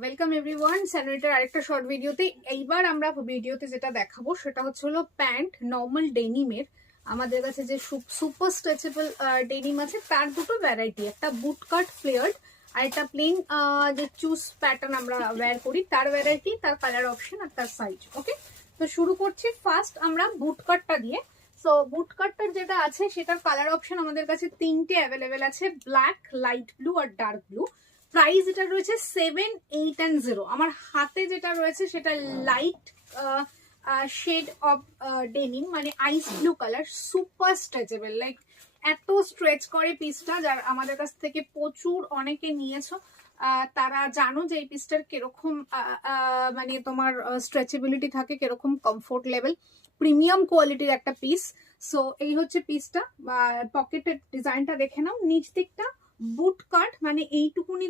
Welcome everyone স্যানিটার আরেকটা short ভিডিওতে। এইবার আমরা ভিডিওতে যেটা দেখাবো সেটা হচ্ছে হলো প্যান্ট নর্মাল ডেনিমের। আমাদের কাছে যে সুপার স্ট্রেচেবল ডেনিম আছে তার দুটো ভ্যারাইটি, একটা বুট কাট ফ্লেয়ার্ড আর একটা প্লেন যে চুজ প্যাটার্ন আমরা ওয়্যার করি তার ভ্যারাইটি, তার কালার অপশন আর তার সাইজ। ওকে, তো শুরু করছি ফার্স্ট আমরা বুট কাটটা দিয়ে। সো বুট কাটটার যেটা আছে সেটার কালার অপশন আমাদের কাছে তিনটে অ্যাভেলেবেল আছে, ব্ল্যাক, লাইট ব্লু আর ডার্ক ব্লু। প্রাইস এটা রয়েছে 7, 8 and 0। আমার হাতে যেটা রয়েছে সেটা লাইট শেড অফ ডেনিম, মানে ice blue colour, super stretchable. Like এত স্ট্রেচ করে পিসটা, যার আমাদের কাছ থেকে প্রচুর অনেকে নিয়েছো তারা জানো যে এই পিসটার কিরকম মানে তোমার স্ট্রেচেবিলিটি থাকে, কিরকম কমফোর্ট লেভেল, প্রিমিয়াম কোয়ালিটির একটা পিস। সো এই হচ্ছে পিসটা। পকেটের ডিজাইনটা দেখে নাও, নিচ দিকটা বুট কাট, মানে এইটুকুনি